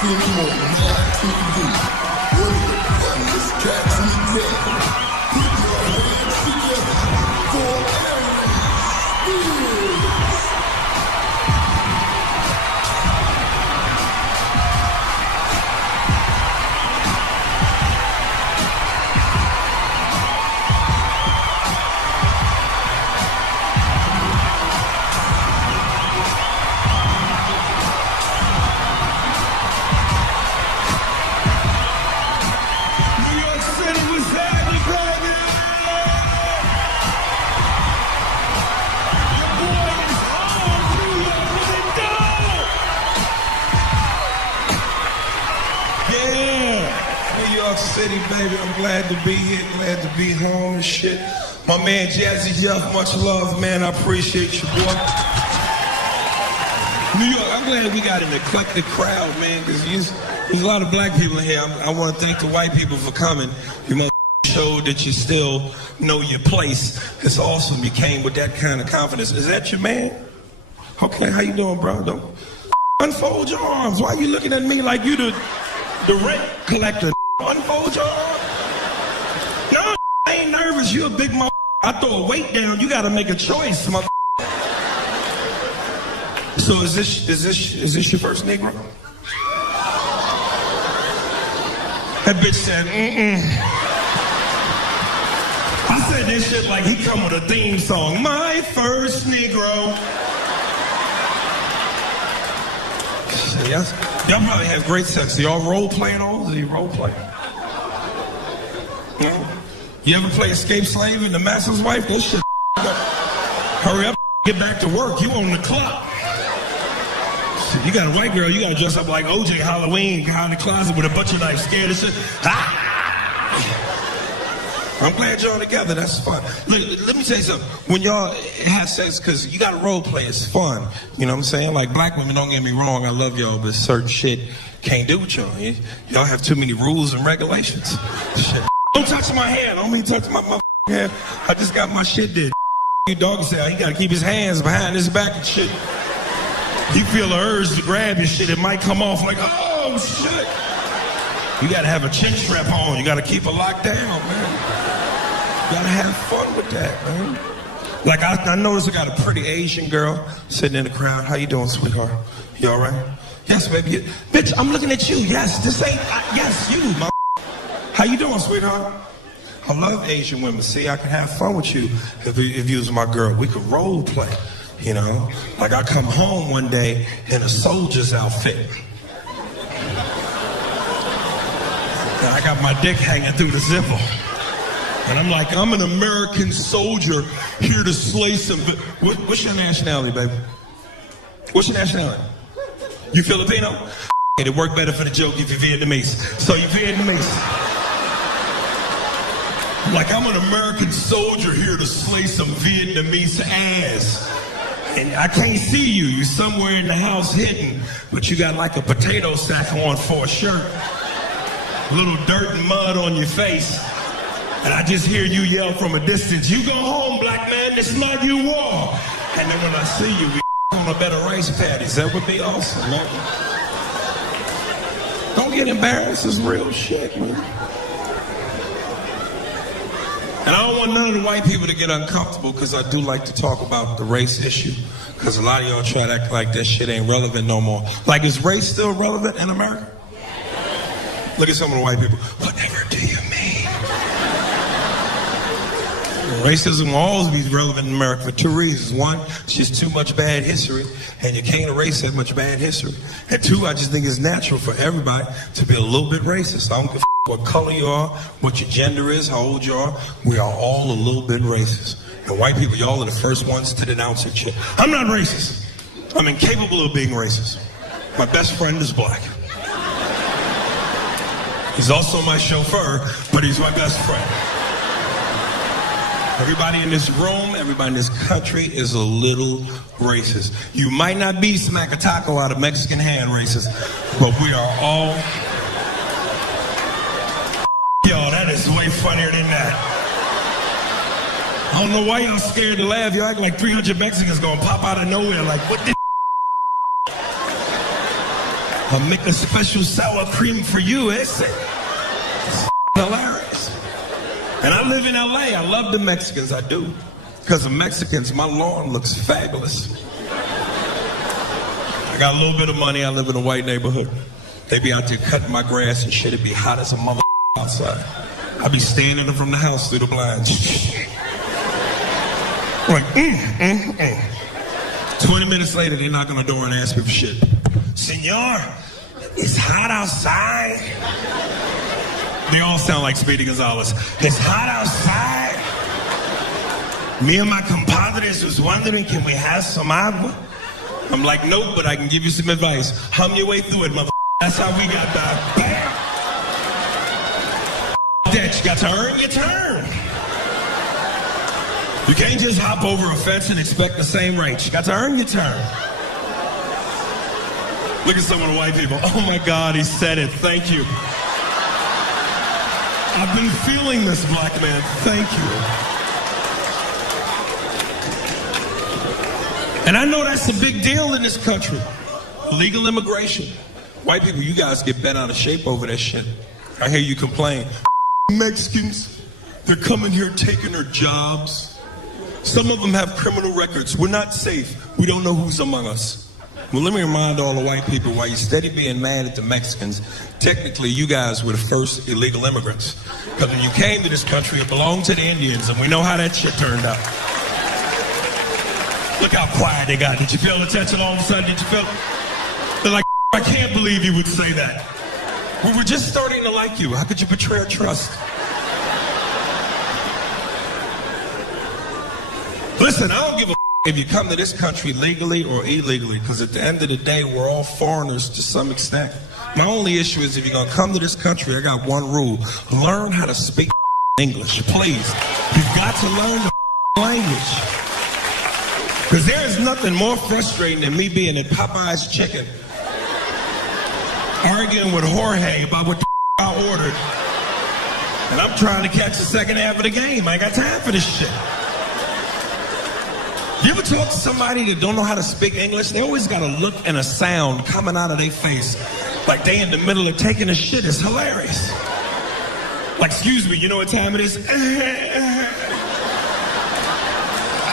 Come on, Mad TV. One of the funniest cats in the game. Put your hands together for Aries. City, baby, I'm glad to be here, glad to be home and shit. My man Jazzy Jeff, much love, man. I appreciate you, boy. New York, I'm glad we got an eclectic crowd, man, because there's a lot of black people here. I want to thank the white people for coming. You must showed that you still know your place. It's awesome you came with that kind of confidence. Is that your man? Okay, how you doing, bro? Don't unfold your arms. Why are you looking at me like you the rent collector? Unfold your arms. No, I ain't nervous. You a big mother. I throw a weight down. You got to make a choice, mother. So is this your first Negro? That bitch said, I said this shit like he come with a theme song. My first Negro. Yes. Y'all probably have great sex. Do y'all role play at all? Do you role play? Yeah. You ever play Escape Slave and the Master's Wife? This shit. Hurry up, get back to work. You on the clock. Shit, you got a white girl, you gotta dress up like OJ Halloween, go in the closet with a butcher knife, scared as shit. Ah! I'm glad y'all together, that's fun. Look, let me tell you something. When y'all have sex, because you got to role play, it's fun. You know what I'm saying? Like black women, don't get me wrong, I love y'all, but certain shit can't do with y'all. Y'all have too many rules and regulations. Shit. Don't touch my hair, don't mean touch my hair. I just got my shit did. You doggy style, he got to keep his hands behind his back and shit. You feel the urge to grab your shit, it might come off like, oh shit. You got to have a chin strap on, you got to keep it locked down, man. You gotta have fun with that, man. Like, I noticed I got a pretty Asian girl sitting in the crowd. How you doing, sweetheart? You all right? Yes, baby. Bitch, I'm looking at you. Yes, this ain't, yes, you, my. How you doing, sweetheart? I love Asian women. See, I can have fun with you if you was my girl. We could role play, you know? Like, I come home one day in a soldier's outfit. And I got my dick hanging through the zipper. And I'm like, I'm an American soldier here to slay some... What's your nationality, baby? What's your nationality? You Filipino? It'd work better for the joke if you're Vietnamese. So you're Vietnamese. I'm like, I'm an American soldier here to slay some Vietnamese ass. And I can't see you. You're somewhere in the house hidden. But you got like a potato sack on for a shirt. A little dirt and mud on your face. And I just hear you yell from a distance, you go home, black man, this is not you war. And then when I see you, we on a better rice patties. That would be awesome, man. Don't get embarrassed, it's real shit, man. And I don't want none of the white people to get uncomfortable because I do like to talk about the race issue. Because a lot of y'all try to act like that shit ain't relevant no more. Like, is race still relevant in America? Look at some of the white people. Whatever do you mean? Racism will always be relevant in America for two reasons. One, it's just too much bad history, and you can't erase that much bad history. And two, I just think it's natural for everybody to be a little bit racist. I don't give a what color you are, what your gender is, how old you are. We are all a little bit racist. And white people, y'all are the first ones to denounce that shit. I'm not racist. I'm incapable of being racist. My best friend is black. He's also my chauffeur, but he's my best friend. Everybody in this room, everybody in this country is a little racist. You might not be smack a taco out of Mexican hand racist, but we are all... Y'all, that is way funnier than that. I don't know why y'all scared to laugh. Y'all act like 300 Mexicans gonna pop out of nowhere like, what the I'll make a special sour cream for you. It's hilarious. And I live in LA. I love the Mexicans. I do. Because of Mexicans, my lawn looks fabulous. I got a little bit of money. I live in a white neighborhood. They be out there cutting my grass and shit. It be hot as a mother outside. I be standing from the house through the blinds. Like, 20 minutes later, they knock on the door and ask me for shit. Senor, it's hot outside. They all sound like Speedy Gonzalez. It's hot outside. Me and my compadres was wondering, can we have some agua? I'm like, nope, but I can give you some advice. Hum your way through it, mother. That's how we got that. Bam! That you got to earn your turn. You can't just hop over a fence and expect the same rate. You got to earn your turn. Look at some of the white people. Oh my God, he said it. Thank you. I've been feeling this, black man. Thank you. And I know that's a big deal in this country. Illegal immigration. White people, you guys get bent out of shape over that shit. I hear you complain. Mexicans, they're coming here taking their jobs. Some of them have criminal records. We're not safe. We don't know who's among us. Well, let me remind all the white people, while you're steady being mad at the Mexicans, technically you guys were the first illegal immigrants. Because when you came to this country, it belonged to the Indians, and we know how that shit turned out. Look how quiet they got. Did you feel the tension all of a sudden? Did you feel? They're like, I can't believe you would say that. We were just starting to like you. How could you betray our trust? Listen, I don't give a if you come to this country legally or illegally, because at the end of the day, we're all foreigners to some extent. My only issue is if you're going to come to this country, I got one rule. Learn how to speak English, please. You've got to learn the language. Because there is nothing more frustrating than me being at Popeye's Chicken, arguing with Jorge about what the I ordered. And I'm trying to catch the second half of the game. I ain't got time for this shit. You ever talk to somebody that don't know how to speak English? They always got a look and a sound coming out of their face like they in the middle of taking a shit. It's hilarious. Like, excuse me, you know what time it is?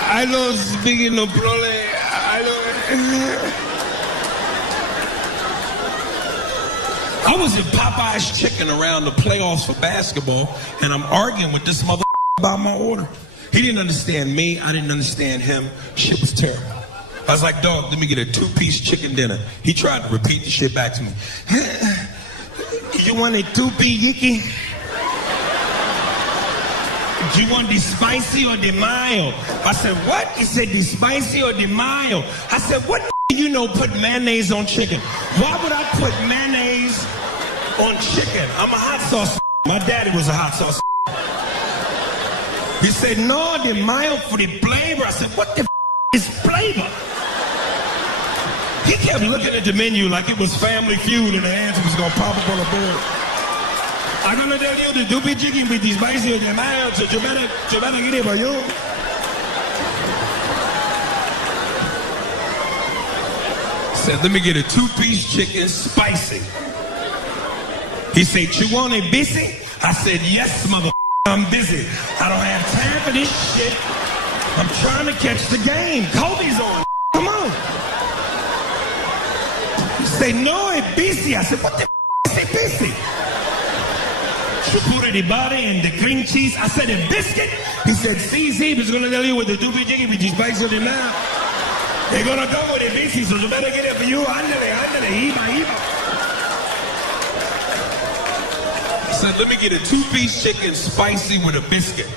I don't speak no problem. I was at Popeye's Chicken around the playoffs for basketball, and I'm arguing with this mother about my order. He didn't understand me. I didn't understand him. Shit was terrible. I was like, dog, let me get a 2-piece chicken dinner. He tried to repeat the shit back to me. You want a 2-piece yicky? Do you want the spicy or the mild? I said, what? He said, the spicy or the mild? I said, what you know put mayonnaise on chicken? Why would I put mayonnaise on chicken? I'm a hot sauce. My daddy was a hot sauce. He said, no, the mild for the flavor. I said, what the is flavor? He kept looking at the menu like it was Family Feud and the answer was going to pop up on the board. I'm going to tell you the doopy chicken with the spicy or the mild, so you better get it for you. Said, let me get a 2-piece chicken spicy. He said, you want it busy? I said, yes, mother. I'm busy. I don't have time for this shit. I'm trying to catch the game. Kobe's on. Come on. He said, no, it's busy. I said, what the is it busy? You put the body and the cream cheese. I said, a biscuit? He said, see, he's going to tell you with the doopy jiggy with the spice of the now. They're going to come with the busy, so you better get it for you. Ándale, iba. I said, let me get a 2-piece chicken spicy with a biscuit.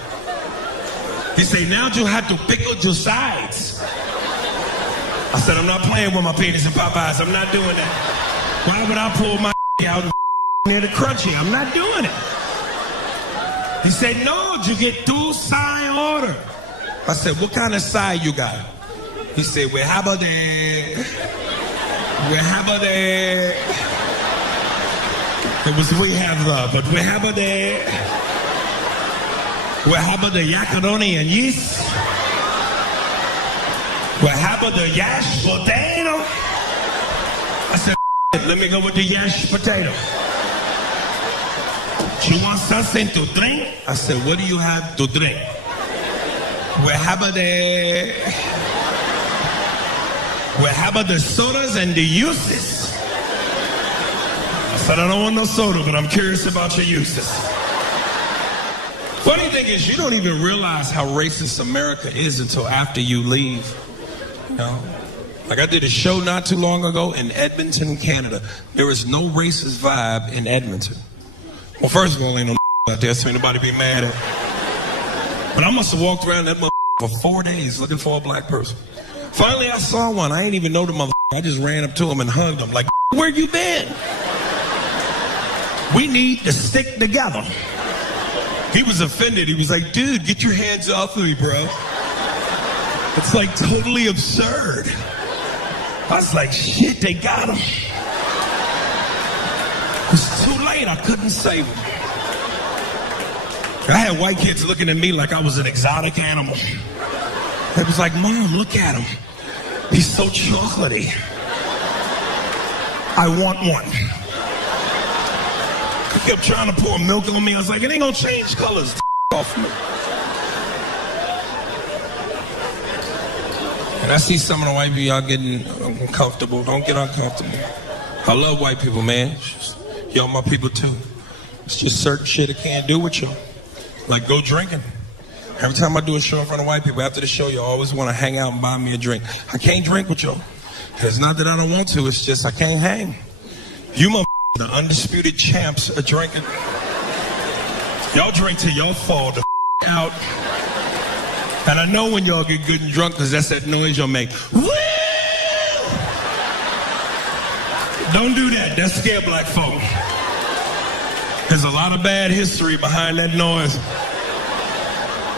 He said, now you have to pickle your sides. I said, I'm not playing with my penis and Popeyes. I'm not doing that. Why would I pull my out near the crunchy? I'm not doing it. He said, no, you get 2 side order. I said, what kind of side you got? He said, we have a it was we have but we have the yacaroni and yeast. We have the yash potato. I said, let me go with the mashed potato. You want something to drink? I said, what do you have to drink? We have the sodas and the uses. I said, I don't want no soda, but I'm curious about your uses. Funny thing is, you don't even realize how racist America is until after you leave. You know? Like I did a show not too long ago in Edmonton, Canada. There is no racist vibe in Edmonton. Well, first of all, ain't no out there, so anybody be mad at. But I must have walked around that for 4 days looking for a black person. Finally, I saw one. I ain't even know the motherfucker. I just ran up to him and hugged him like, where you been? We need to stick together. He was offended. He was like, dude, get your hands off of me, bro. It's like totally absurd. I was like, shit, they got him. It was too late. I couldn't save him. I had white kids looking at me like I was an exotic animal. They was like, Mom, look at him. He's so chocolatey. I want one. He kept trying to pour milk on me. I was like, it ain't gonna change colors. Off me. And I see some of the white people, y'all getting uncomfortable. Don't get uncomfortable. I love white people, man. Y'all my people too. It's just certain shit I can't do with y'all. Like go drinking. Every time I do a show in front of white people, after the show, you always want to hang out and buy me a drink. I can't drink with y'all. It's not that I don't want to, it's just I can't hang. You the undisputed champs of drinking. Y'all drink till y'all fall the out. And I know when y'all get good and drunk because that's that noise y'all make. Woo! Don't do that. That scare black folk. There's a lot of bad history behind that noise.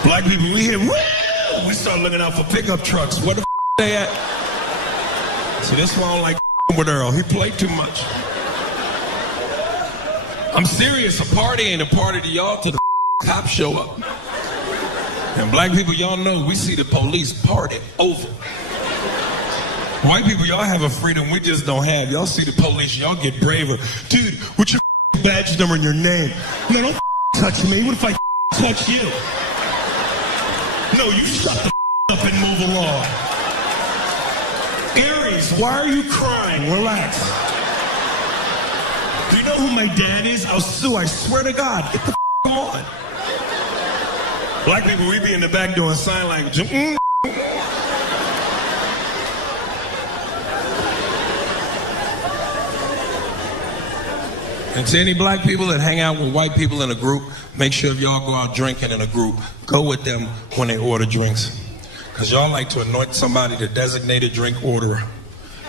Black people, we hear, woo! We start looking out for pickup trucks. Where the they at? See, that's why I don't like with Earl. He played too much. I'm serious. A party ain't a party to y'all till the cops show up. And black people, y'all know, we see the police party over. White people, y'all have a freedom we just don't have. Y'all see the police, y'all get braver. Dude, what's your badge number and your name? No, don't touch me. What if I touch you? No, you shut the up and move along. Aries, why are you crying? Relax. Do you know who my dad is? I'll sue, I swear to God. Get the on. Black people, we be in the back doing sign language. And to any black people that hang out with white people in a group, make sure if y'all go out drinking in a group, go with them when they order drinks. Because y'all like to anoint somebody the designated drink orderer.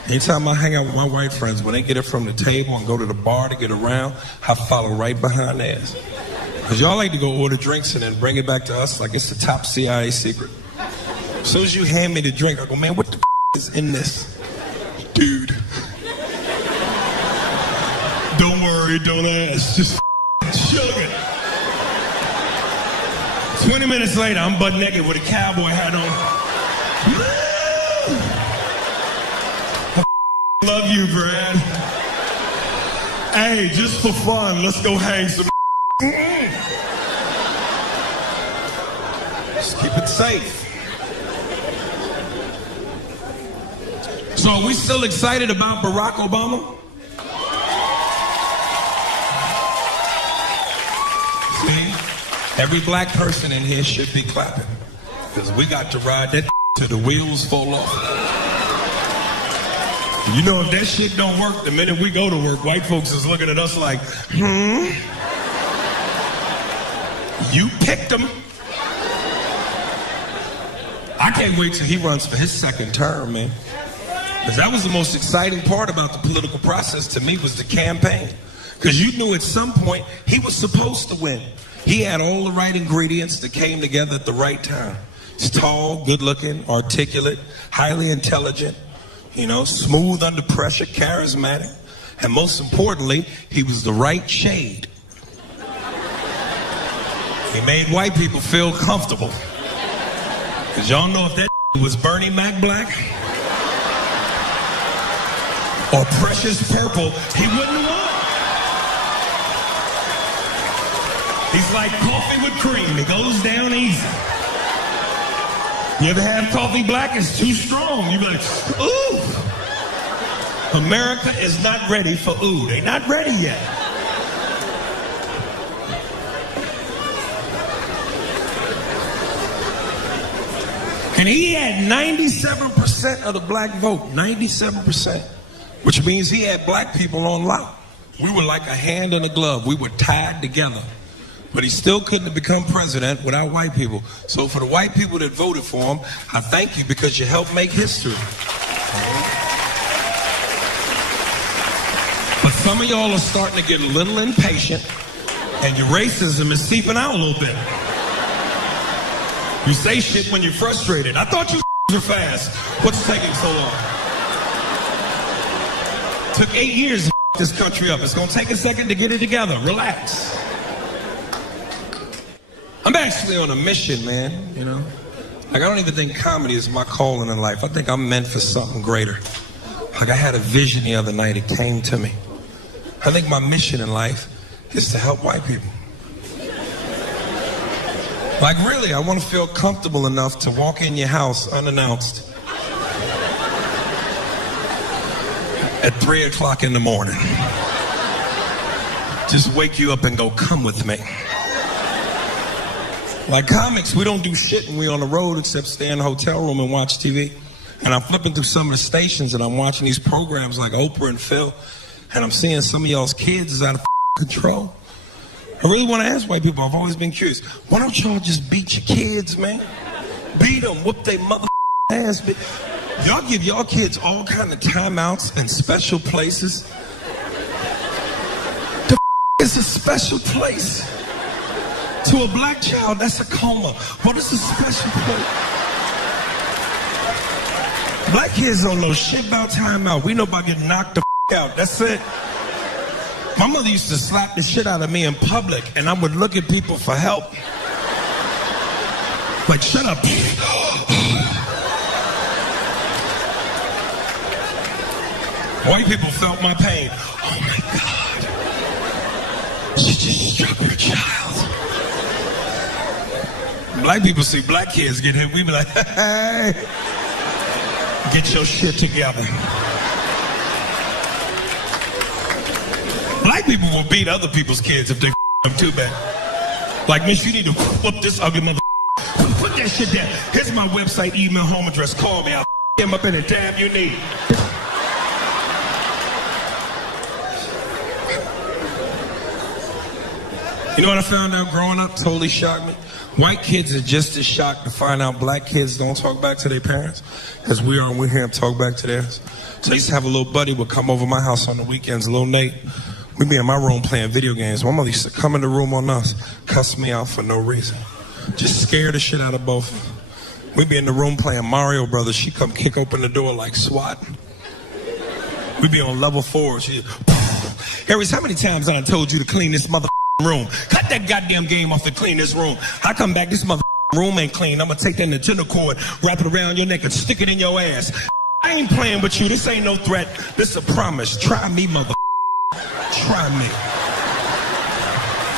Anytime I hang out with my white friends, when they get it from the table and go to the bar to get around, I follow right behind theirs. Because y'all like to go order drinks and then bring it back to us like it's the top CIA secret. As soon as you hand me the drink, I go, man, what the is in this? Dude. Don't worry, don't ask. Just chug it. 20 minutes later, I'm butt naked with a cowboy hat on. I love you, Brad. Hey, just for fun, let's go hang some. Just keep it safe. So are we still excited about Barack Obama? See? Every black person in here should be clapping. Because we got to ride that till the wheels fall off. You know, if that shit don't work, the minute we go to work, white folks is looking at us like, you picked him. I can't wait till he runs for his second term, man. Because that was the most exciting part about the political process to me was the campaign. Because you knew at some point he was supposed to win. He had all the right ingredients that came together at the right time. He's tall, good looking, articulate, highly intelligent, you know, smooth under pressure, charismatic. And most importantly, he was the right shade. He made white people feel comfortable. Because y'all know if that was Bernie Mac black, or Precious Purple, he wouldn't have won. He's like coffee with cream. It goes down easy. You ever have coffee black? It's too strong. You be like, ooh. America is not ready for ooh. They're not ready yet. And he had 97% of the black vote. 97%. Which means he had black people on lock. We were like a hand in a glove. We were tied together. But he still couldn't have become president without white people. So for the white people that voted for him, I thank you because you helped make history. But some of y'all are starting to get a little impatient, and your racism is seeping out a little bit. You say shit when you're frustrated. I thought you were fast. What's taking so long? Took 8 years to this country up. It's going to take a second to get it together. Relax. I'm actually on a mission, man, you know. Like, I don't even think comedy is my calling in life. I think I'm meant for something greater. Like, I had a vision the other night. It came to me. I think my mission in life is to help white people. Like, really, I want to feel comfortable enough to walk in your house unannounced at 3 o'clock in the morning. Just wake you up and go, come with me. Like comics, we don't do shit when we on the road except stay in a hotel room and watch TV. And I'm flipping through some of the stations and I'm watching these programs like Oprah and Phil, and I'm seeing some of y'all's kids is out of control. I really want to ask white people, I've always been curious, why don't y'all just beat your kids, man? Beat them, whoop they mother ass. Y'all give y'all kids all kind of timeouts and special places. The is a special place. To a black child, that's a coma. What is a special place? Black kids don't know shit about timeout. We know about getting knocked the out. That's it. My mother used to slap the shit out of me in public, and I would look at people for help. Like, shut up. White people felt my pain. Oh my God. She just struck her child. Black people see black kids get hit, we be like, hey, get your shit together. Black people will beat other people's kids if they them too bad. Like, miss, you need to whoop this ugly mother. Put that shit down. Here's my website, email, home address. Call me. I'll him up any time you need. You know what I found out growing up? Totally shocked me. White kids are just as shocked to find out black kids don't talk back to their parents as we are, and we're here and talk back to theirs. So I used to have a little buddy would come over my house on the weekends, little Nate. We'd be in my room playing video games. My mother used to come in the room on us, cuss me out for no reason. Just scare the shit out of both. We'd be in the room playing Mario Brothers. She'd come kick open the door like SWAT. We'd be on level 4. She'd, Aries, how many times I done told you to clean this mother room? Cut that goddamn game off and clean this room. I come back, this mother room ain't clean. I'm gonna take that Nintendo cord, wrap it around your neck and stick it in your ass. I ain't playing with you. This ain't no threat. This is a promise. Try me, mother. Try me.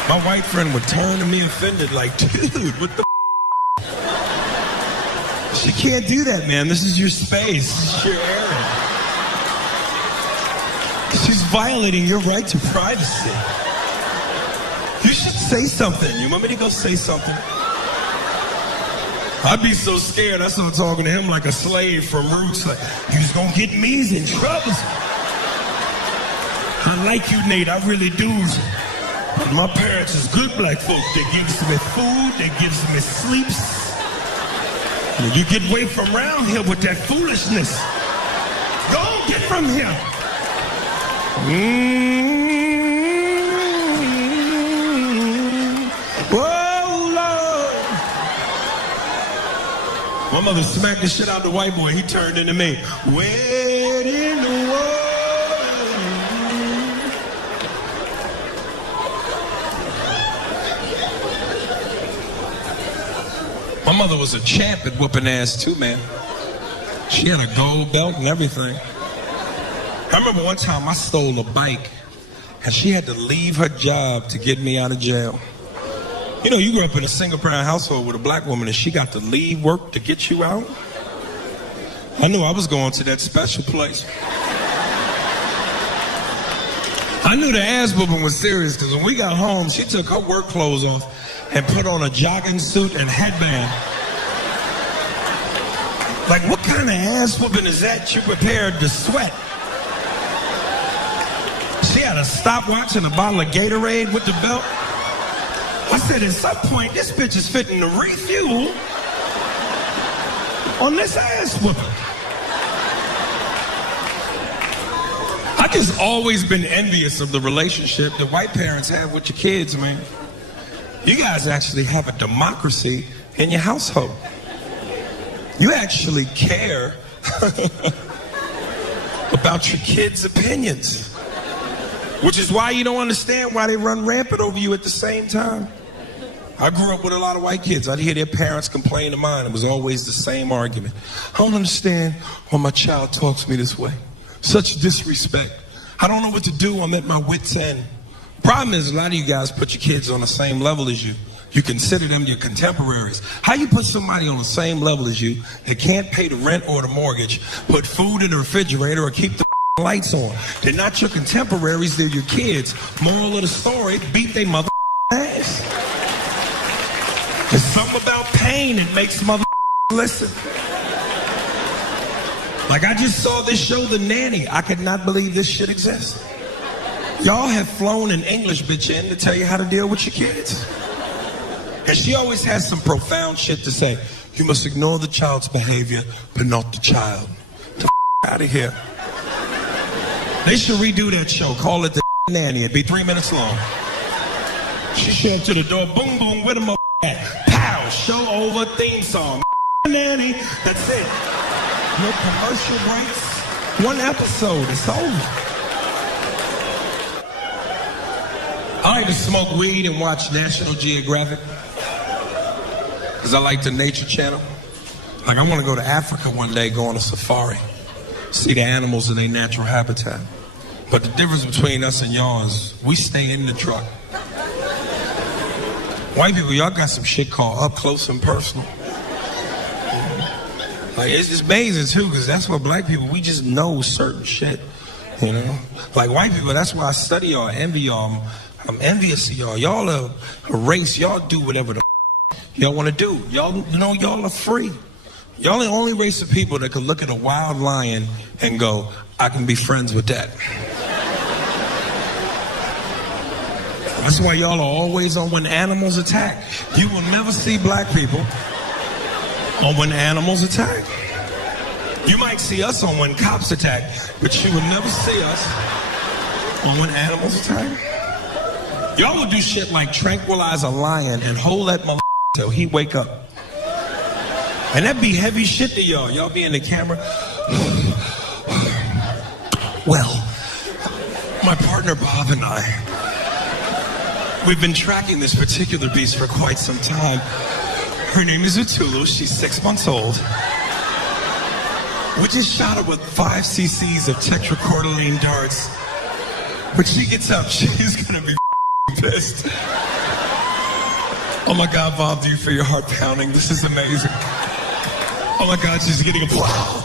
My white friend would turn to me offended like, dude, what the She can't do that, man. This is your space. This is your area. She's violating your right to privacy. You should say something. You want me to go say something? I'd be so scared. I started talking to him like a slave from Roots. Like, he's gonna get me in trouble. I like you, Nate. I really do. But my parents is good black folk. They gives me food. They gives me sleeps. And you get away from around here with that foolishness. Go get from here. My mother smacked the shit out of the white boy. He turned into me. Wet in the water. My mother was a champ at whooping ass too, man. She had a gold belt and everything. I remember one time I stole a bike and she had to leave her job to get me out of jail. You know, you grew up in a single parent household with a black woman and she got to leave work to get you out. I knew I was going to that special place. I knew the ass whooping was serious because when we got home, she took her work clothes off and put on a jogging suit and headband. Like, what kind of ass whooping is that you prepared to sweat? She had a stopwatch and a bottle of Gatorade with the belt. I said, at some point, this bitch is fitting to refuel on this ass whooping. I just always been envious of the relationship that white parents have with your kids, man. You guys actually have a democracy in your household. You actually care about your kids' opinions. Which is why you don't understand why they run rampant over you at the same time. I grew up with a lot of white kids. I'd hear their parents complain to mine. It was always the same argument. I don't understand why my child talks to me this way. Such disrespect. I don't know what to do. I'm at my wit's end. Problem is, a lot of you guys put your kids on the same level as you. You consider them your contemporaries. How you put somebody on the same level as you that can't pay the rent or the mortgage, put food in the refrigerator, or keep the lights on? They're not your contemporaries, they're your kids. Moral of the story, beat they mother ass. There's something about pain that makes mother listen. Like, I just saw this show, The Nanny. I could not believe this shit exists. Y'all have flown an English bitch in to tell you how to deal with your kids. And she always has some profound shit to say. You must ignore the child's behavior, but not the child. The out of here. They should redo that show. Call it The Nanny. It'd be 3 minutes long. She showed to the door. Boom, boom. Where the mother at? Pow. Show over. Theme song. Nanny. That's it. No commercial breaks. One episode. It's over. I like to smoke weed and watch National Geographic because I like the Nature Channel. Like, I want to go to Africa one day, go on a safari, see the animals in their natural habitat. But the difference between us and y'all is we stay in the truck. White people, y'all got some shit called up close and personal. Like, it's just amazing too, because that's what black people, we just know certain shit, you know? Like, white people, that's why I study y'all, envy y'all. I'm envious of y'all. Y'all are a race. Y'all do whatever the y'all want to do. Y'all, you know, y'all are free. Y'all are the only race of people that can look at a wild lion and go, I can be friends with that. That's why y'all are always on when animals attack. You will never see black people on when animals attack. You might see us on when cops attack, but you will never see us on when animals attack. Y'all would do shit like tranquilize a lion and hold that motherfucker till he wake up. And that'd be heavy shit to y'all. Y'all be in the camera. Well, my partner Bob and I, we've been tracking this particular beast for quite some time. Her name is Utulu. She's 6 months old. We just shot her with 5 cc's of tetracordyline darts. When she gets up, she's gonna be pissed. Oh my God, Bob, do you feel your heart pounding? This is amazing. Oh my God, she's getting a wow.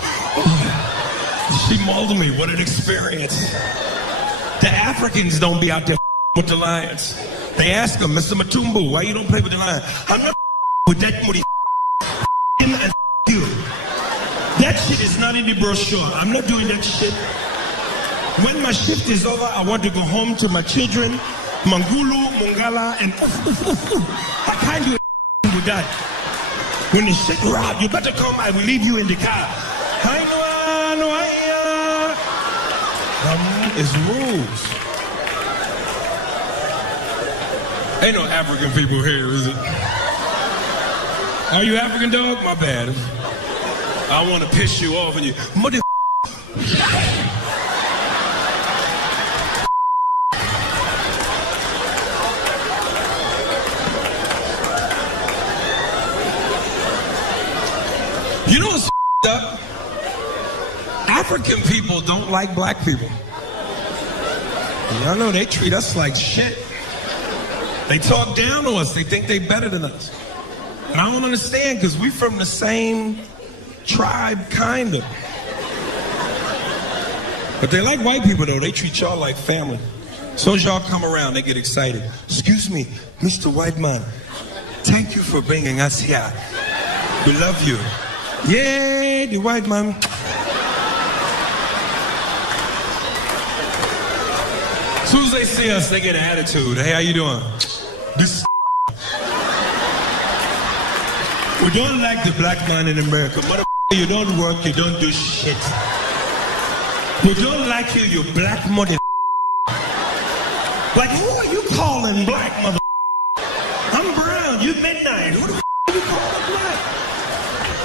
She mauled me. What an experience. The Africans don't be out there with the lions. They ask them, Mr. Matumbu, why you don't play with the lion? I'm not with that moody and you. That shit is not in the brochure. I'm not doing that shit. When my shift is over, I want to go home to my children. Mangulu, Mungala, and I can't do it with that. When the shit rod, you better come, I will leave you in the car. It's rules. Ain't no African people here, is it? Are you African, dog? My bad. I want to piss you off and you, mother. You know what's up? African people don't like black people. Y'all know they treat us like shit. They talk down to us. They think they better than us. And I don't understand because we from the same tribe, kind of. But they like white people, though. They treat y'all like family. As soon as y'all come around, they get excited. Excuse me, Mr. White Man. Thank you for bringing us here. We love you. Yay, the white man. As soon as they see us, they get an attitude. Hey, how you doing? This we don't like the black man in America. You don't work, you don't do shit. We don't like you, you black mother. Like, who are you calling black, mother? I'm brown, you midnight. Who the are you calling black?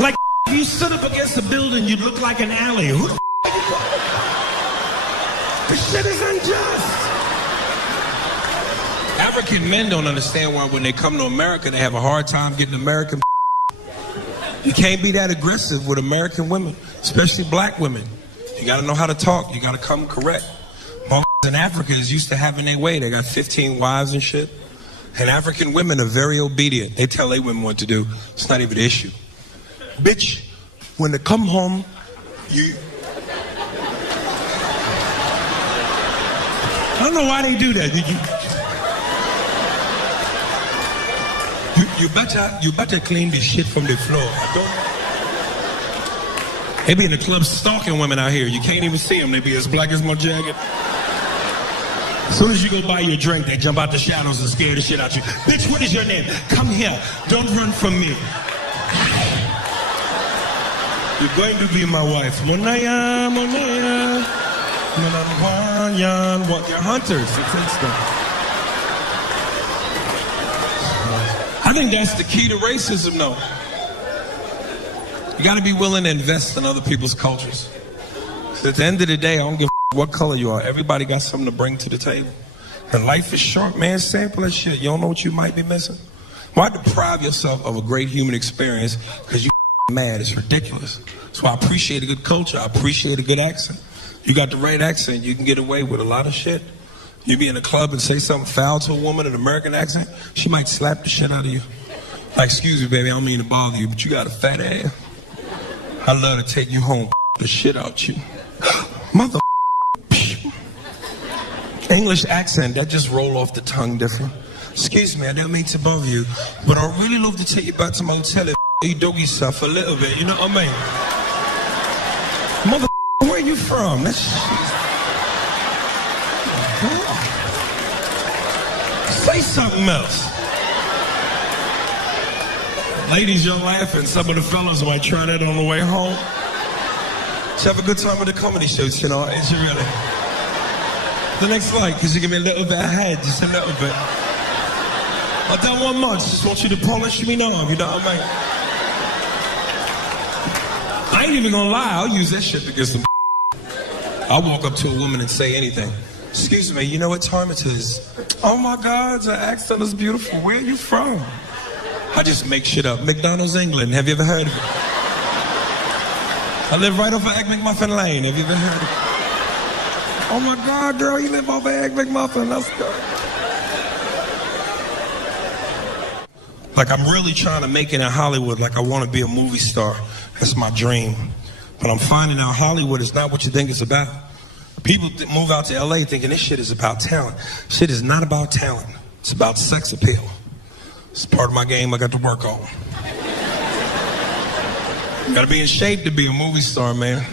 Like, if you stood up against a building, you'd look like an alley. Who the are you calling black? This shit is unjust. African men don't understand why when they come to America, they have a hard time getting American. You can't be that aggressive with American women, especially black women. You gotta know how to talk. You gotta come correct. In Africa is used to having their way. They got 15 wives and shit. And African women are very obedient. They tell their women what to do. It's not even an issue. Bitch, when they come home, you... I don't know why they do that. You better clean the shit from the floor. They be in the club stalking women out here. You can't even see them. They be as black as my jacket. As soon as you go buy your drink, they jump out the shadows and scare the shit out you. Bitch, what is your name? Come here. Don't run from me. You're going to be my wife. Monaya, Monaya. They're hunters. It takes them. I think that's the key to racism, though. You got to be willing to invest in other people's cultures. So at the end of the day, I don't give a what color you are. Everybody got something to bring to the table. And life is short, man. Sample that shit. You don't know what you might be missing. Why deprive yourself of a great human experience because you mad? It's ridiculous. So I appreciate a good culture. I appreciate a good accent. You got the right accent, you can get away with a lot of shit. You be in a club and say something foul to a woman in an American accent, she might slap the shit out of you. Like, excuse me, baby, I don't mean to bother you, but you got a fat ass. I love to take you home, the shit out you. Mother. English accent, that just roll off the tongue different. Excuse me, I don't mean to bother you, but I really love to take you back to my hotel and you dog yourself a little bit, you know what I mean? Mother, where you from? That's say something else. Ladies, you're laughing. Some of the fellas might try that on the way home. Did you have a good time at the comedy show tonight? Is you really? The next flight, because you give me a little bit of head, just a little bit. I don't want much, just want you to polish me knob, you know what I mean? I ain't even gonna lie, I'll use that shit to get some. I'll walk up to a woman and say anything. Excuse me, you know what time it is? Oh my God, your accent is beautiful. Where are you from? I just make shit up. McDonald's, England. Have you ever heard of it? I live right off of Egg McMuffin Lane. Have you ever heard of it? Oh my God, girl, you live off of Egg McMuffin. Let's go. Like, I'm really trying to make it in Hollywood. Like, I want to be a movie star. That's my dream. But I'm finding out Hollywood is not what you think it's about. People move out to LA thinking this shit is about talent. Shit is not about talent. It's about sex appeal. It's part of my game I got to work on. You gotta be in shape to be a movie star, man.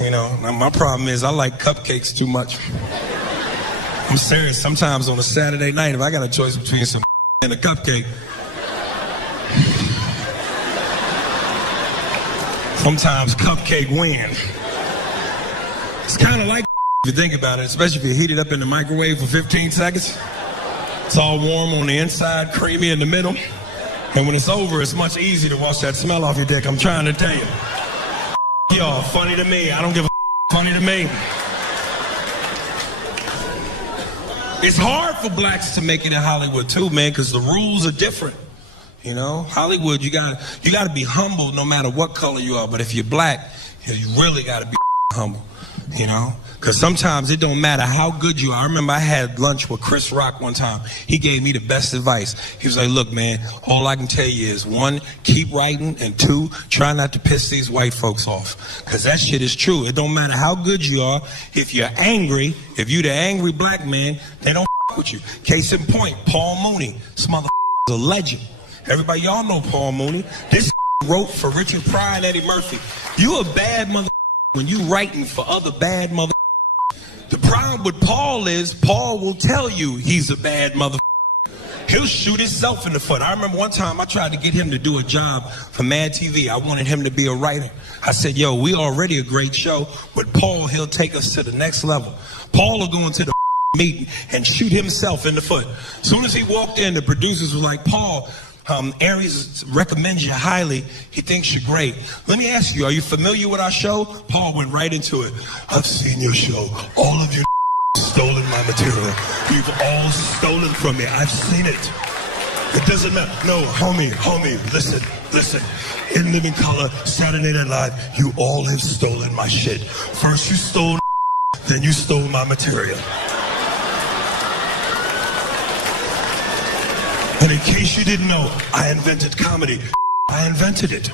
You know, my problem is I like cupcakes too much. I'm serious. Sometimes on a Saturday night, if I got a choice between some and a cupcake, sometimes cupcake win. It's kind of like if you think about it, especially if you heat it up in the microwave for 15 seconds. It's all warm on the inside, creamy in the middle. And when it's over, it's much easier to wash that smell off your dick. I'm trying to tell you. Y'all, funny to me. I don't give a funny to me. It's hard for blacks to make it in Hollywood too, man, because the rules are different. You know, Hollywood, you gotta be humble no matter what color you are. But if you're black, you really gotta be humble, you know? Because sometimes it don't matter how good you are. I remember I had lunch with Chris Rock one time. He gave me the best advice. He was like, look, man, all I can tell you is, 1, keep writing, and 2, try not to piss these white folks off. Because that shit is true. It don't matter how good you are. If you're angry, if you're the angry black man, they don't with you. Case in point, Paul Mooney. This motherfucker is a legend. Everybody, y'all know Paul Mooney. This wrote for Richard Pryor and Eddie Murphy. You a bad motherfucker when you writing for other bad motherfuckers. The problem with Paul is, Paul will tell you he's a bad motherfucker. He'll shoot himself in the foot. I remember one time I tried to get him to do a job for Mad TV. I wanted him to be a writer. I said, yo, we already a great show, but Paul, he'll take us to the next level. Paul will go into the meeting and shoot himself in the foot. As soon as he walked in, the producers was like, Paul, Aries recommends you highly. He thinks you're great. Let me ask you, are you familiar with our show? Paul went right into it. I've seen your show. All of you stolen my material. You've all stolen from me. I've seen it. It doesn't matter. No, homie, listen. In Living Color, Saturday Night Live, you all have stolen my shit. First you stole, then you stole my material. And in case you didn't know, I invented comedy. I invented it.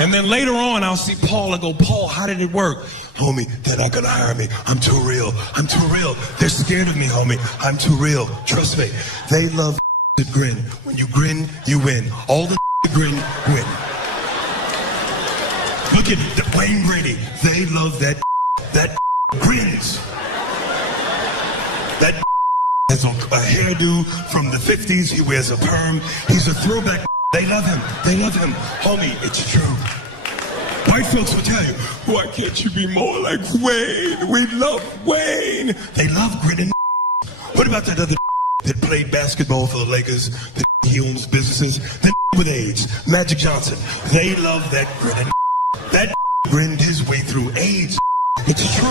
And then later on, I'll see Paul and go, Paul, how did it work? Homie, they're not gonna hire me. I'm too real. They're scared of me, homie. I'm too real. Trust me. They love to grin. When you grin, you win. All the grin, win. Look at Wayne Brady. They love that grins. That has a hairdo from the 50s. He wears a perm. He's a throwback. They love him. Homie, it's true. White folks will tell you, why can't you be more like Wayne? We love Wayne. They love grinning. What about that other that played basketball for the Lakers, that he owns businesses, that with AIDS, Magic Johnson? They love that grinning. That grinned his way through AIDS. It's true.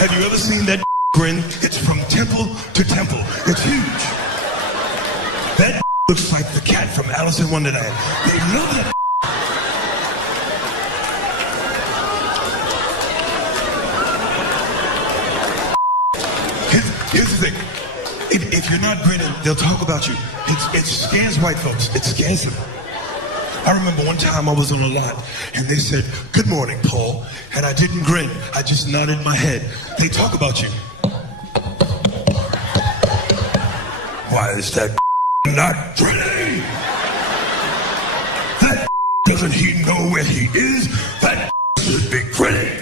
Have you ever seen that grin? It's from temple to temple. It's huge. That looks like the cat from Alice in Wonderland. They love that. Here's the thing. If you're not grinning, they'll talk about you. It scares white folks. It scares them. I remember one time I was on a lot, and they said, good morning, Paul. And I didn't grin. I just nodded my head. They talk about you. Why is that not grinning? That doesn't he know where he is? That should be grinning.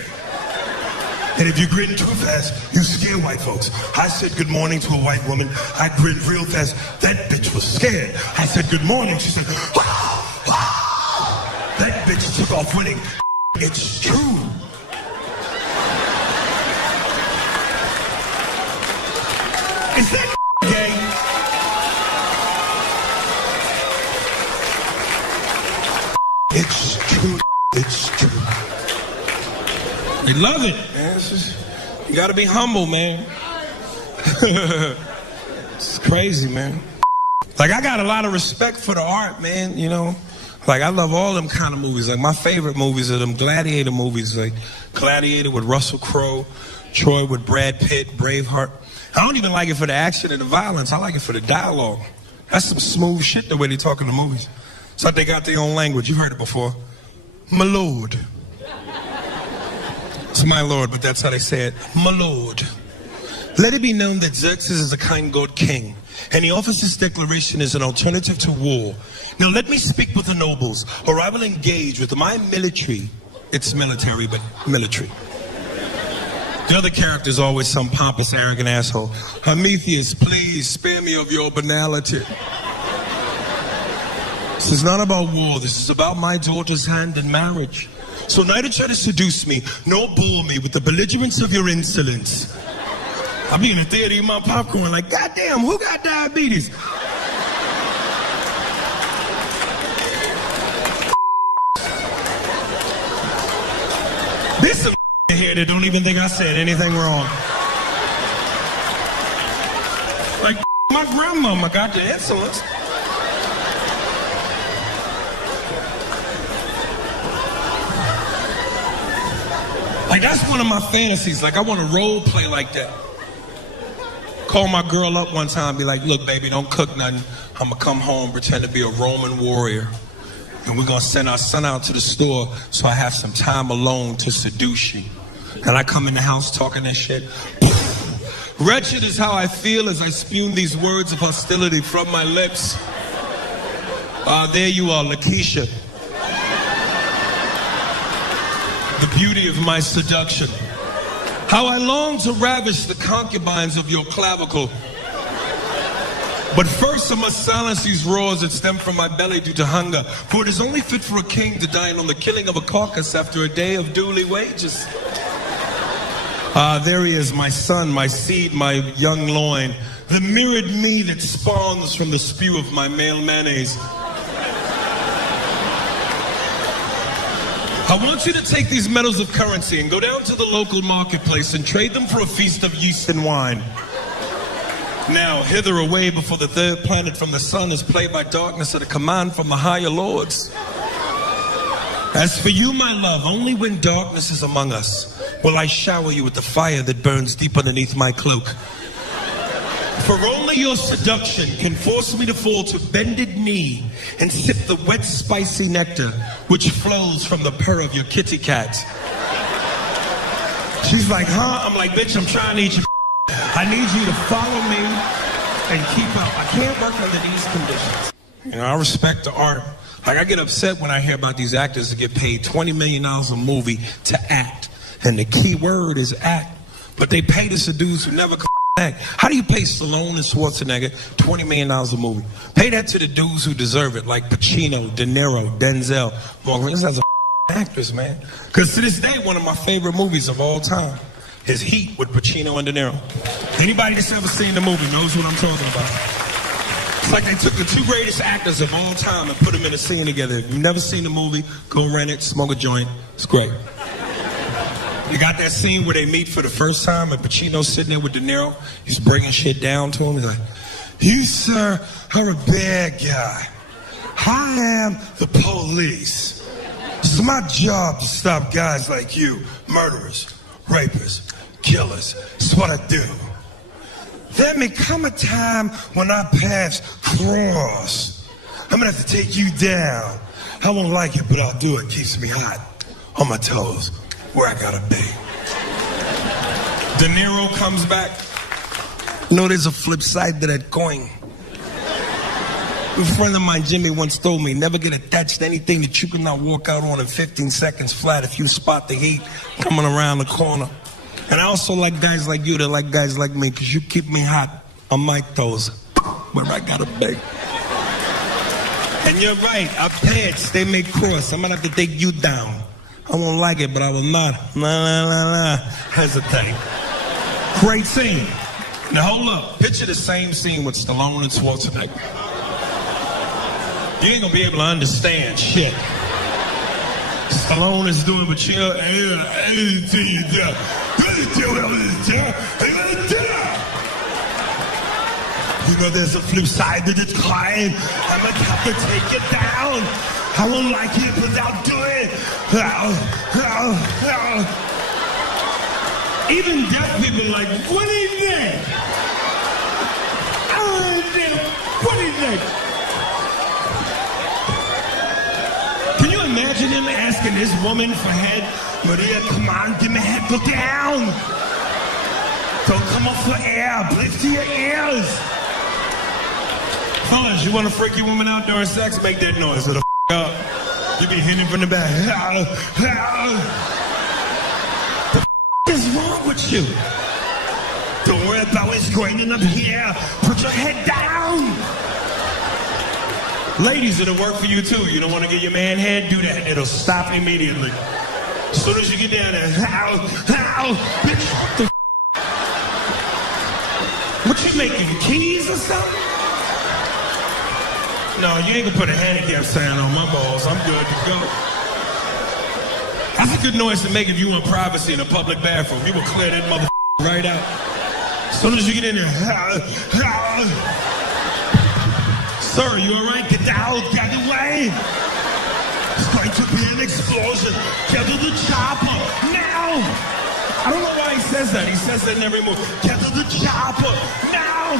And if you grin too fast, you scare white folks. I said good morning to a white woman. I grinned real fast. That bitch was scared. I said good morning. She said, ah, ah. That bitch took off running. It's true. Is that gay? It's true. It's true. They love it, man. It's just, you gotta be humble, man. It's crazy, man. Like, I got a lot of respect for the art, man, you know. Like, I love all them kind of movies. Like, my favorite movies are them gladiator movies. Like, Gladiator with Russell Crowe, Troy with Brad Pitt, Braveheart. I don't even like it for the action and the violence. I like it for the dialogue. That's some smooth shit, the way they talk in the movies. It's like they got their own language. You've heard it before. My lord. It's my lord, but that's how they say it. My lord. Let it be known that Xerxes is a kind god king, and he offers this declaration as an alternative to war. Now let me speak with the nobles, or I will engage with my military. It's military, but military. The other character is always some pompous, arrogant asshole. Prometheus, please spare me of your banality. This is not about war. This is about my daughter's hand in marriage. So neither try to seduce me, nor bore me with the belligerence of your insolence. I'll be in the theater eating my popcorn like, goddamn, who got diabetes? There's some here that don't even think I said anything wrong. Like, my grandmama got the insolence. Like, that's one of my fantasies. Like, I want to role play like that. Call my girl up one time, be like, look, baby, don't cook nothing. I'm going to come home, pretend to be a Roman warrior. And we're going to send our son out to the store so I have some time alone to seduce you. And I come in the house talking that shit. Wretched is how I feel as I spume these words of hostility from my lips. There you are, Lakeisha. The beauty of my seduction. How I long to ravish the concubines of your clavicle. But first I must silence these roars that stem from my belly due to hunger. For it is only fit for a king to dine on the killing of a carcass after a day of duly wages. There he is, my son, my seed, my young loin. The mirrored me that spawns from the spew of my male mayonnaise. I want you to take these metals of currency and go down to the local marketplace and trade them for a feast of yeast and wine. Now, hither away before the third planet from the sun is played by darkness at a command from the higher lords. As for you, my love, only when darkness is among us will I shower you with the fire that burns deep underneath my cloak. For only your seduction can force me to fall to bended knee and sip the wet, spicy nectar which flows from the purr of your kitty cat. She's like, huh? I'm like, bitch, I'm trying to eat your I need you to follow me and keep up. I can't work under these conditions. You know, I respect the art. Like, I get upset when I hear about these actors that get paid $20 million a movie to act. And the key word is act. But they pay this to dudes who never act. How do you pay Stallone and Schwarzenegger $20 million a movie? Pay that to the dudes who deserve it, like Pacino, De Niro, Denzel. Morgan, this has actors, man. Because to this day, one of my favorite movies of all time is Heat with Pacino and De Niro. Anybody that's ever seen the movie knows what I'm talking about. It's like they took the two greatest actors of all time and put them in a scene together. If you've never seen the movie, go rent it, smoke a joint. It's great. You got that scene where they meet for the first time and Pacino's sitting there with De Niro. He's bringing shit down to him. He's like, you, sir, are a bad guy. I am the police. It's my job to stop guys like you, murderers, rapists, killers. It's what I do. There may come a time when our paths cross. I'm gonna have to take you down. I won't like it, but I'll do it. Keeps me hot, on my toes, where I gotta be. De Niro comes back. No, there's a flip side to that coin. A friend of mine, Jimmy, once told me, never get attached to anything that you cannot walk out on in 15 seconds flat if you spot the heat coming around the corner. And I also like guys like you that like guys like me, because you keep me hot on my toes, where I gotta be. And you're right, our paths, they may cross. I'm gonna have to take you down. I won't like it, but I will not hesitate. Great scene. Now hold up, picture the same scene with Stallone and Schwarzenegger. You ain't gonna be able to understand shit. Stallone is doing what you know, there's a flip side to this coin. I'm gonna have to take it down. I won't like it, but I'll do it. Even deaf people are like, what do you think? What do you think? Can you imagine him asking this woman for head? Maria, come on, give me head, go down. Don't come up for air, lift to your ears. Fellas, you want to freak your woman out during sex? Make that noise, it'll up. You be hitting from the back. The is wrong with you? Don't worry about what's going on up here. Put your head down. Ladies, it'll work for you too. You don't want to get your man head? Do that. It'll stop immediately. As soon as you get down there, bitch, what the what you making, keys or something? No, you ain't gonna put a handicap sign on my balls. I'm good to go. That's a good noise to make if you want privacy in a public bathroom. You will clear that motherfucker right out. As soon as you get in there, sir, you all right? Get out, get away. It's going to be an explosion. Get to the chopper now. I don't know why he says that. He says that in every move. Get to the chopper now.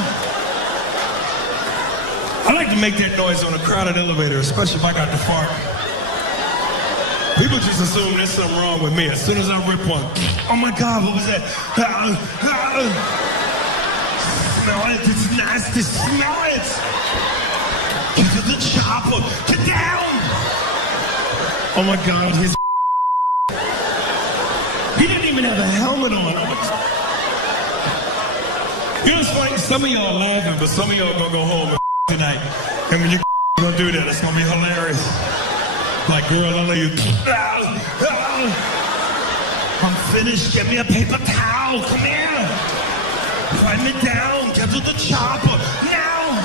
I like to make that noise on a crowded elevator, especially if I got to fart. People just assume there's something wrong with me. As soon as I rip one, oh my God, what was that? Smell it, it's nasty, smell it. Get to the chopper, get down. Oh my God, his he didn't even have a helmet on. You know what's funny? Some of y'all laughing, but some of y'all gonna go home and tonight. And when you gonna do that, it's gonna be hilarious. Like, girl, I love you. I'm finished. Get me a paper towel. Come here. Wipe me down. Get to the chopper. Now.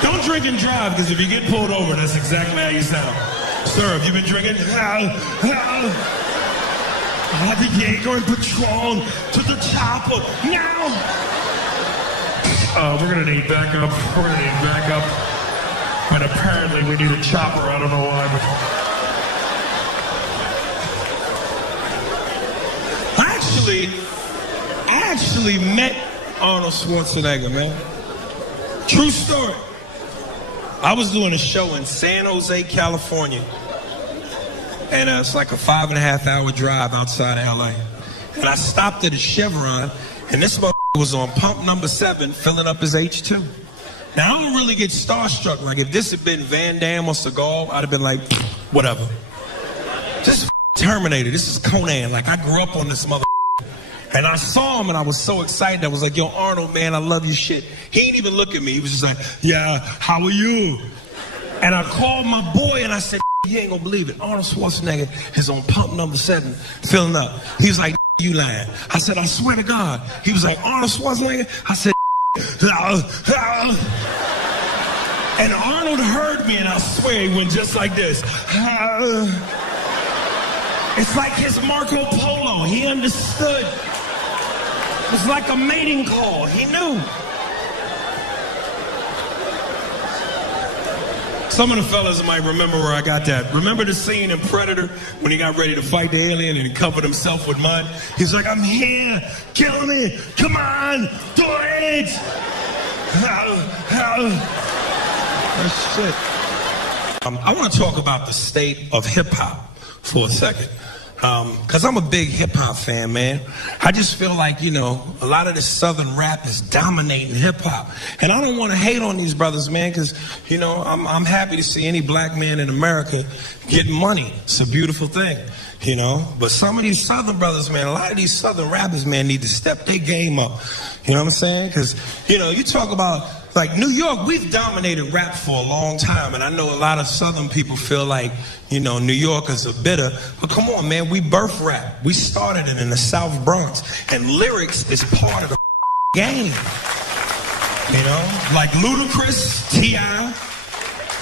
Don't drink and drive, because if you get pulled over, that's exactly how you sound. Sir, have you been drinking? The Jaeger and Patron to the chopper. Now. We're going to need backup. But apparently we need a chopper. I don't know why. But I actually met Arnold Schwarzenegger, man. True story. I was doing a show in San Jose, California. And it's like a 5.5 hour drive outside of LA. And I stopped at a Chevron, and this motherfucker was on pump number 7 filling up his H2. Now, I don't really get starstruck. Like, if this had been Van Damme or Seagal, I'd have been like, whatever. This is Terminator. This is Conan. Like, I grew up on this mother. And I saw him, and I was so excited. I was like, yo, Arnold, man, I love your shit. He didn't even look at me. He was just like, yeah, how are you? And I called my boy, and I said, you ain't gonna believe it. Arnold Schwarzenegger is on pump number 7, filling up. He was like, you lying. I said, I swear to God. He was like, Arnold Schwarzenegger? I said, and Arnold heard me, and I swear he went just like this. It's like his Marco Polo. He understood. It was like a mating call. He knew. Some of the fellas might remember where I got that. Remember the scene in Predator when he got ready to fight the alien and he covered himself with mud? He's like, I'm here, kill me, come on, do it. That's shit. I want to talk about the state of hip hop for a second. Because I'm a big hip-hop fan, man. I just feel like, you know, a lot of this Southern rap is dominating hip-hop. And I don't want to hate on these brothers, man, because, you know, I'm happy to see any black man in America getting money. It's a beautiful thing, you know. But some of these Southern brothers, man, a lot of these Southern rappers, man, need to step their game up. You know what I'm saying? Because, you know, you talk about, like, New York, we've dominated rap for a long time, and I know a lot of Southern people feel like, you know, New Yorkers are bitter, but come on, man, we birthed rap. We started it in the South Bronx, and lyrics is part of the game. You know, like Ludacris, T.I.,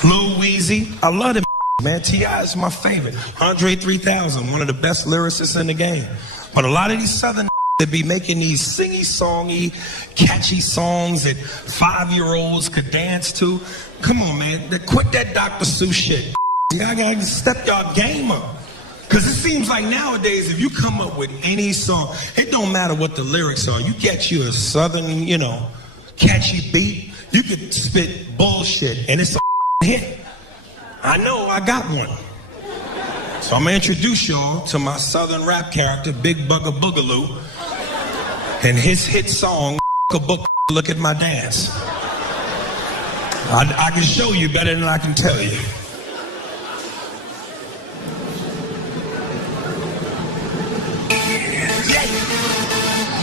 Lil Weezy. I love them, man. T.I. is my favorite. Andre 3000, one of the best lyricists in the game. But a lot of these Southern that be making these singy-songy, catchy songs that 5-year-olds could dance to. Come on, man. Quit that Dr. Seuss shit. Y'all gotta step y'all game up. Because it seems like nowadays, if you come up with any song, it don't matter what the lyrics are. You get you a Southern, you know, catchy beat, you could spit bullshit, and it's a hit. I know, I got one. So I'm gonna introduce y'all to my Southern rap character, Big Bugger Boogaloo, and his hit song, Look at My Dance. I can show you better than I can tell you.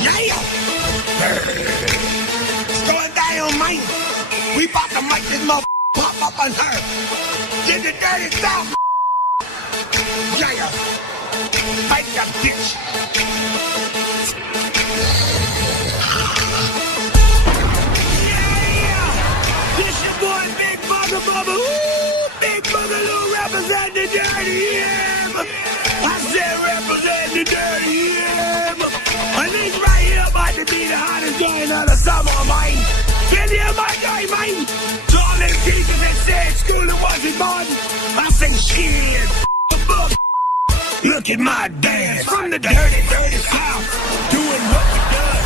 Yeah. It's going down, man. We about to make this motherfucker pop up on her. Get the dirty stuff. Yeah. Fight that bitch. Yeah. This your boy, Big Bugger Bubba. Ooh, Big Boogaloo represent the dirty M. I said represent the dirty M. And this right here about to be the hottest joint of the summer, man. Get here, my guy, man. them teachers that said schooling wasn't important. I say shit, fuck. Look at my dance. From the dirty, dirty South, doing what we does.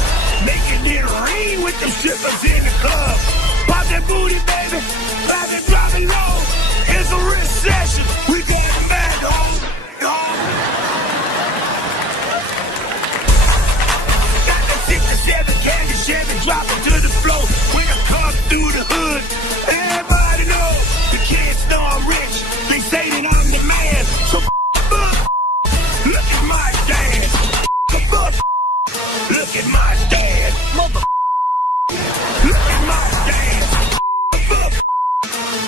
Making it rain with the strippers in the club. Pop that booty, baby. Drop it low. It's a recession. We going back home. Got the 67 candy Chevy dropping to the floor. When I come through the hood, everybody know the kids know I'm rich. They say that I'm the man. So look at my dance. Look at my dance. Mother. Look at my dance.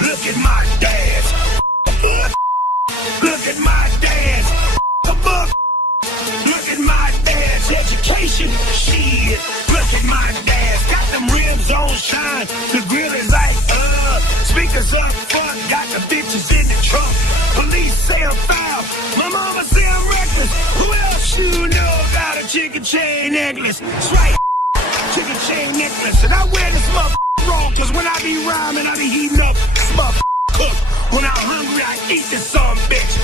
Look at my dance. Look at my dance. Look at my dance. Education. Shit. Look at my dance. Got them rims on shine. The grill is like, speakers up front. Got the bitches in the trunk. Police say I'm foul. My mama say I'm reckless. Who else you know got a chicken chain necklace? That's right. Chicken chain necklace. And I wear this motherfucker wrong. Cause when I be rhyming, I be heating up. This motherfucker cook. When I'm hungry, I eat this son bitch.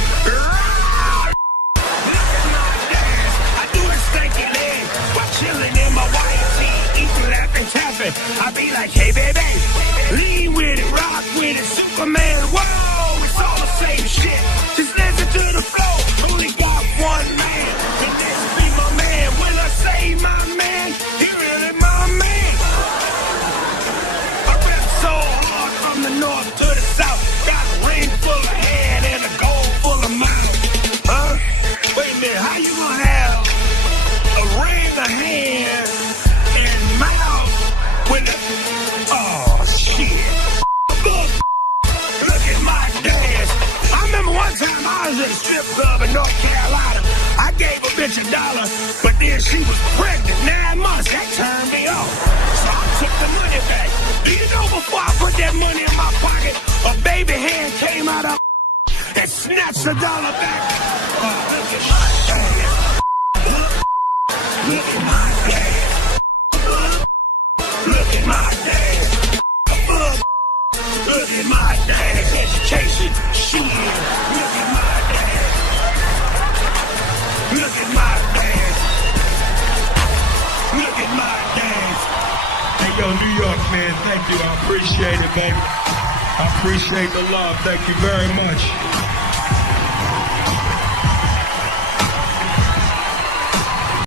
I do a stinky leg while chilling in my white tee, eating, laughing, tapping. I be like, hey baby, lean with it, rock with it, Superman. Whoa, it's all the same shit. Just listen to the flow. Only got one man, and that's be my man. When I say my man, he really my man. I rap so hard from the north to the south. Got a ring full of hand and a gold full of mouth. Huh? Wait a minute, how you gonna have a ring, a hand, and mouth with a... Oh, shit. Look at my dance. I remember one time I was at a strip club in North Carolina. I gave a bitch $1, but then she was pregnant 9 months. That turned me off. So I took the money back. Do you know before I put that money in my pocket, a baby hand came out of and snatched $1 back? Oh, look at my dance. Look at my dance. Look at my dance. Look at my dance. Education. Shit. Look at my dance. Look at my dance. Look at my dance. Hey, yo, New York, man, thank you. I appreciate it, baby. I appreciate the love. Thank you very much.